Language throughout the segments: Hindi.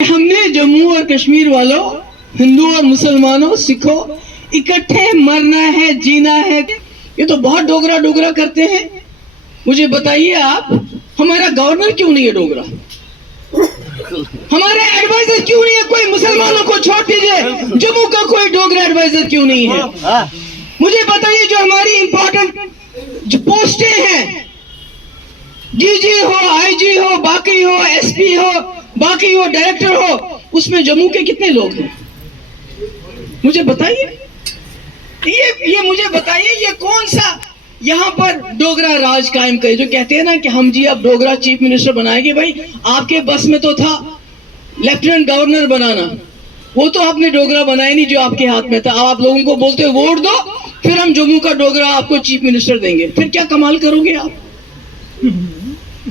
हमने जम्मू और कश्मीर वालों, हिंदू और मुसलमानों, सिखों, इकट्ठे मरना है, जीना है। ये तो बहुत डोगरा डोगरा करते हैं। मुझे बताइए आप, हमारा गवर्नर क्यों नहीं है डोगरा? हमारे एडवाइजर क्यों नहीं है? कोई मुसलमानों को छोड़ दीजिए, जम्मू का कोई डोगरा एडवाइजर क्यों नहीं है? मुझे बताइए, जो हमारी इंपॉर्टेंट जो पोस्टें हैं, डीजी हो, आईजी हो, बाकी हो, एसपी हो, बाकी हो, डायरेक्टर हो, उसमें जम्मू के कितने लोग हैं? मुझे बताइए। ये मुझे बताइए, ये कौन सा यहाँ पर डोगरा राज कायम करे? जो कहते हैं ना कि हम जी अब डोगरा चीफ मिनिस्टर बनाएंगे। भाई, आपके बस में तो था लेफ्टिनेंट गवर्नर बनाना, वो तो आपने डोगरा बनाया नहीं जो आपके हाथ में था। आप लोगों को बोलते हो वोट दो, फिर हम जम्मू का डोगरा आपको चीफ मिनिस्टर देंगे। फिर क्या कमाल करोगे आप?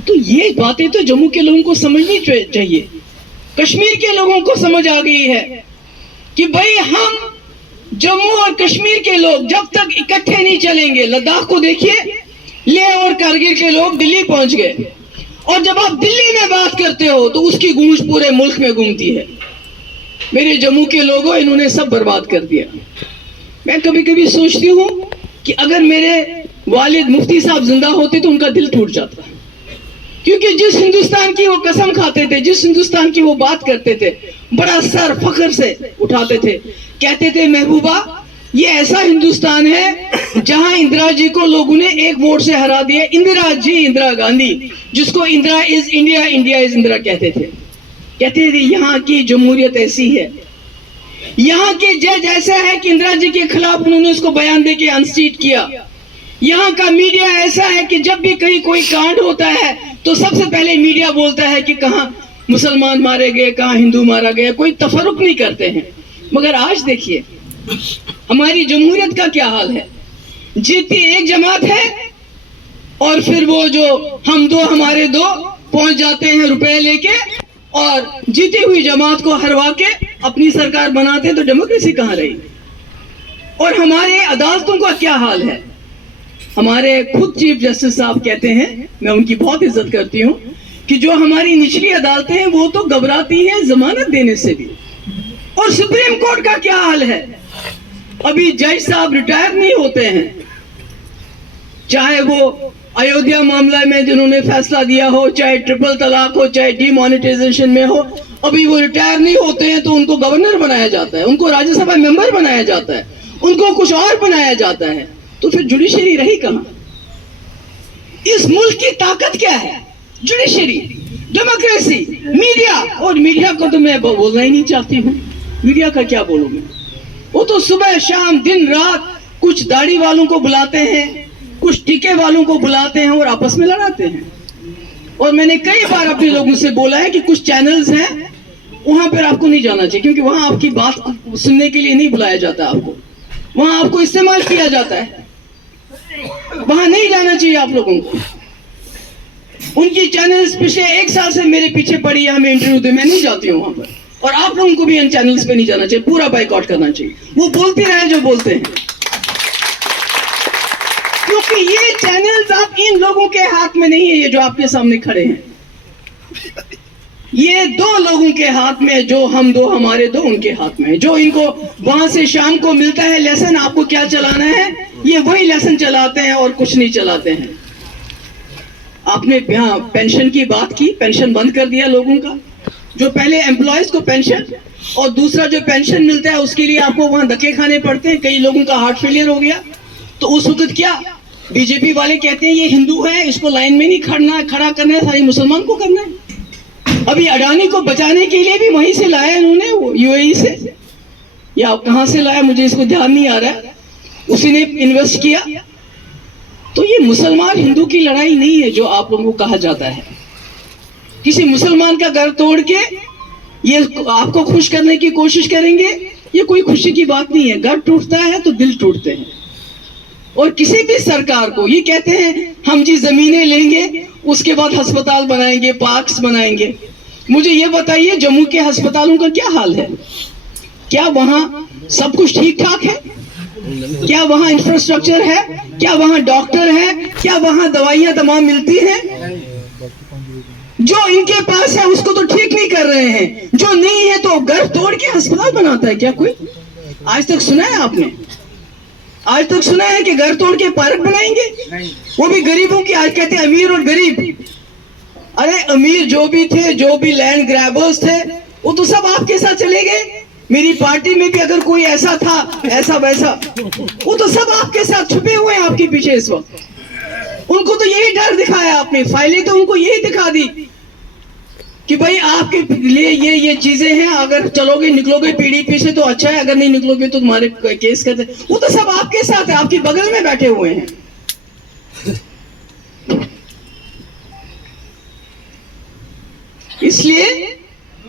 तो ये बातें तो जम्मू के लोगों को समझनी चाहिए। कश्मीर के लोगों को समझ आ गई है कि भाई, हम जम्मू और कश्मीर के लोग जब तक इकट्ठे नहीं चलेंगे। लद्दाख को देखिए, लेह और कारगिल के लोग दिल्ली पहुंच गए, और जब आप दिल्ली में बात करते हो तो उसकी गूंज पूरे मुल्क में गूंजती है। मेरे जम्मू के लोगों, इन्होंने सब बर्बाद कर दिया। मैं कभी कभी सोचती हूँ कि अगर मेरे वालिद मुफ्ती साहब जिंदा होते तो उनका दिल टूट जाता, क्योंकि जिस हिंदुस्तान की वो कसम खाते थे, जिस हिंदुस्तान की वो बात करते थे, बड़ा सर फख्र से उठाते थे। कहते थे, महबूबा, ये ऐसा हिंदुस्तान है जहां इंदिरा जी को लोगों ने एक वोट से हरा दिया। इंदिरा जी, इंदिरा गांधी, जिसको Indira is India, India is Indira कहते थे। कहते थे यहाँ की जमहूरियत ऐसी है, यहाँ के जज ऐसा है कि इंदिरा जी के खिलाफ उन्होंने उसको बयान दे के अनसीट किया। यहाँ का मीडिया ऐसा है कि जब भी कहीं कोई कांड होता है तो सबसे पहले मीडिया बोलता है कि कहाँ मुसलमान मारे गए, कहाँ हिंदू मारा गया, कोई तफरुक नहीं करते हैं। मगर आज देखिए हमारी जमहूरियत का क्या हाल है। जीती एक जमात है, और फिर वो जो हम दो हमारे दो पहुंच जाते हैं रुपए लेके, और जीती हुई जमात को हरवा के अपनी सरकार बनाते हैं। तो डेमोक्रेसी कहाँ रही? और हमारे अदालतों का क्या हाल है? हमारे खुद चीफ जस्टिस साहब कहते हैं, मैं उनकी बहुत इज्जत करती हूँ, कि जो हमारी निचली अदालतें हैं वो तो घबराती हैं जमानत देने से भी। और सुप्रीम कोर्ट का क्या हाल है? अभी जज साहब रिटायर नहीं होते हैं, चाहे वो अयोध्या मामला में जिन्होंने फैसला दिया हो, चाहे ट्रिपल तलाक हो, चाहे डीमोनेटाइजेशन में हो, अभी वो रिटायर नहीं होते हैं तो उनको गवर्नर बनाया जाता है, उनको राज्यसभा मेंबर बनाया जाता है, उनको कुछ और बनाया जाता है। तो फिर जुडिशरी रही कहां? इस मुल्क की ताकत क्या है? Judiciary, democracy, media. और मीडिया को तो मैं बोलना ही नहीं चाहती हूँ। मीडिया का क्या बोलूंगी? वो तो सुबह शाम दिन रात कुछ दाढ़ी वालों को बुलाते हैं, कुछ टीके वालों को बुलाते हैं और आपस में लड़ाते हैं। और मैंने कई बार अपने लोगों से बोला है कि कुछ चैनल्स हैं, वहां पर आपको नहीं जाना चाहिए, क्योंकि वहां आपकी बात सुनने के लिए नहीं बुलाया जाता आपको, वहां आपको इस्तेमाल किया जाता है। वहां नहीं जाना चाहिए आप लोगों को। उनकी चैनल्स पिछले 1 साल से मेरे पीछे पड़ी है, हमें इंटरव्यू दे, मैं नहीं जाती हूँ वहां पर। और आप लोगों को भी इन चैनल्स पे नहीं जाना चाहिए, पूरा बाइकआउट करना चाहिए। वो बोलते रहे जो बोलते हैं, क्योंकि ये चैनल्स आप इन लोगों के हाथ में नहीं है, ये जो आपके सामने खड़े हैं। ये 2 लोगों के हाथ में है, जो हम दो हमारे दो उनके हाथ में है। जो इनको वहां से शाम को मिलता है लेसन, आपको क्या चलाना है, ये वही लेसन चलाते हैं और कुछ नहीं चलाते हैं। आपने यहाँ पेंशन की बात की, पेंशन बंद कर दिया लोगों का। जो पहले एम्प्लॉयज को पेंशन, और दूसरा जो पेंशन मिलता है उसके लिए आपको वहां धक्के खाने पड़ते हैं। कई लोगों का हार्ट फेलियर हो गया, तो उस वक्त क्या बीजेपी वाले कहते हैं ये हिंदू है, इसको लाइन में नहीं खड़ा करना है, सारी मुसलमान को करना है। अभी अडानी को बचाने के लिए भी वहीं से लाया इन्होंने, वो यूएई से या कहां से लाया मुझे इसको ध्यान नहीं आ रहा है, उसी ने इन्वेस्ट किया। तो ये मुसलमान हिंदू की लड़ाई नहीं है जो आप लोगों को कहा जाता है। किसी मुसलमान का घर तोड़ के ये आपको खुश करने की कोशिश करेंगे, ये कोई खुशी की बात नहीं है। घर टूटता है तो दिल टूटते हैं। और किसी भी सरकार को ये कहते हैं हम जी जमीनें लेंगे, उसके बाद अस्पताल बनाएंगे, पार्क्स बनाएंगे। मुझे ये बताइए, जम्मू के अस्पतालों का क्या हाल है? क्या वहां सब कुछ ठीक ठाक है? क्या वहां इंफ्रास्ट्रक्चर है? क्या वहां डॉक्टर है? क्या वहां दवाइयां तमाम मिलती हैं? जो इनके पास है उसको तो ठीक नहीं कर रहे हैं, जो नहीं है तो घर तोड़ के अस्पताल बनाता है क्या कोई? आज तक सुना है आपने? आज तक सुना है कि घर तोड़ के पार्क बनाएंगे? वो भी गरीबों की। आज कहते हैं अमीर और गरीब। अरे अमीर जो भी थे, जो भी लैंड ग्रैबर्स थे, वो तो सब आपके साथ चले गए। मेरी पार्टी में भी अगर कोई ऐसा था, ऐसा वैसा, वो तो सब आपके साथ छुपे हुए हैं आपके पीछे इस वक्त। उनको तो यही डर दिखाया आपने, फाइलें तो उनको यही दिखा दी कि भाई आपके लिए ये चीजें हैं, अगर चलोगे निकलोगे पीडीपी से तो अच्छा है, अगर नहीं निकलोगे तो तुम्हारे केस करते। वो तो सब आपके साथ है, आपके बगल में बैठे हुए हैं। इसलिए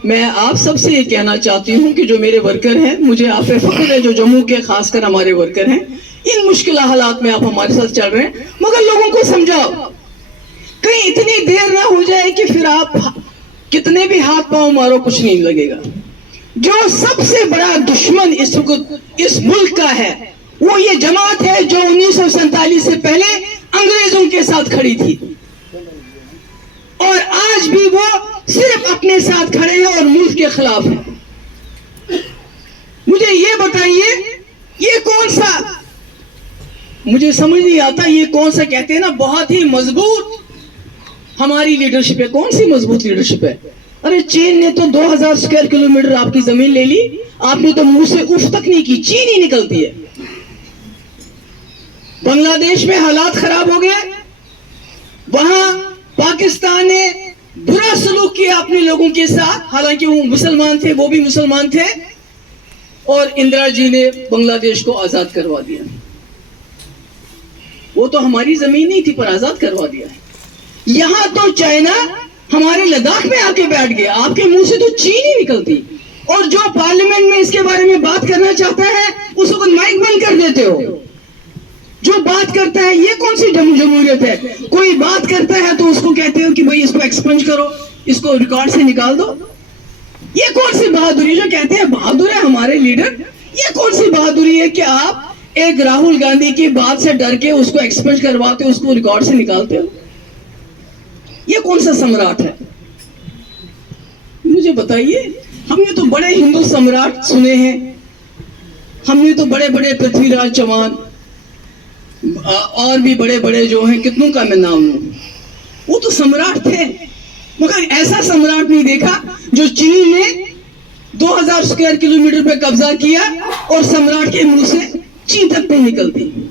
मैं आप सबसे ये कहना चाहती हूं कि जो मेरे वर्कर हैं, मुझे आप पे फख्र है जो जम्मू के खासकर हमारे वर्कर हैं, इन मुश्किल हालात में आप हमारे साथ चल रहे हैं, मगर लोगों को समझाओ। कहीं इतनी देर ना हो जाए कि फिर आप कितने भी हाथ पांव मारो कुछ नहीं लगेगा। जो सबसे बड़ा दुश्मन इस मुल्क का है वो ये जमात है जो 1947 से पहले अंग्रेजों के साथ खड़ी थी, और आज भी वो सिर्फ अपने साथ खड़े हैं और मुल्क के खिलाफ है। मुझे ये बताइए, ये कौन सा, मुझे समझ नहीं आता, ये कौन सा कहते हैं ना बहुत ही मजबूत हमारी लीडरशिप है। कौन सी मजबूत लीडरशिप है? अरे चीन ने तो 2000 स्क्वायर किलोमीटर आपकी जमीन ले ली, आपने तो मुंह से उफ तक नहीं की, चीन ही निकलती है। बांग्लादेश में हालात खराब हो गए, वहां पाकिस्तान ने बुरा सलूक किया अपने लोगों के साथ, हालांकि वो मुसलमान थे, वो भी मुसलमान थे, और इंदिरा जी ने बांग्लादेश को आजाद करवा दिया। वो तो हमारी जमीन नहीं थी पर आजाद करवा दिया है। यहां तो चाइना हमारे लद्दाख में आके बैठ गया, आपके मुंह से तो चीन ही निकलती, और जो पार्लियामेंट में इसके बारे में बात करना चाहता है उसको माइक बंद कर देते हो। जो बात करता है, ये कौन सी जमहूरियत है? कोई बात करता है तो उसको कहते हो कि भाई इसको एक्सपंज करो, इसको रिकॉर्ड से निकाल दो। ये कौन सी बहादुरी? जो कहते हैं बहादुर है हमारे लीडर, ये कौन सी बहादुरी है कि आप एक राहुल गांधी की बात से डर के उसको एक्सपंज करवाते हो, उसको रिकॉर्ड से निकालते हो? ये कौन सा सम्राट है? मुझे बताइए। हमने तो बड़े हिंदू सम्राट सुने हैं, हमने तो बड़े बड़े पृथ्वीराज चौहान और भी बड़े बड़े जो हैं, कितनों का मैं नाम लूं, वो तो सम्राट थे, मगर ऐसा सम्राट नहीं देखा जो चीन ने 2000 स्क्वायर किलोमीटर पे कब्जा किया और सम्राट के मुंह से चीन तक नहीं निकलती।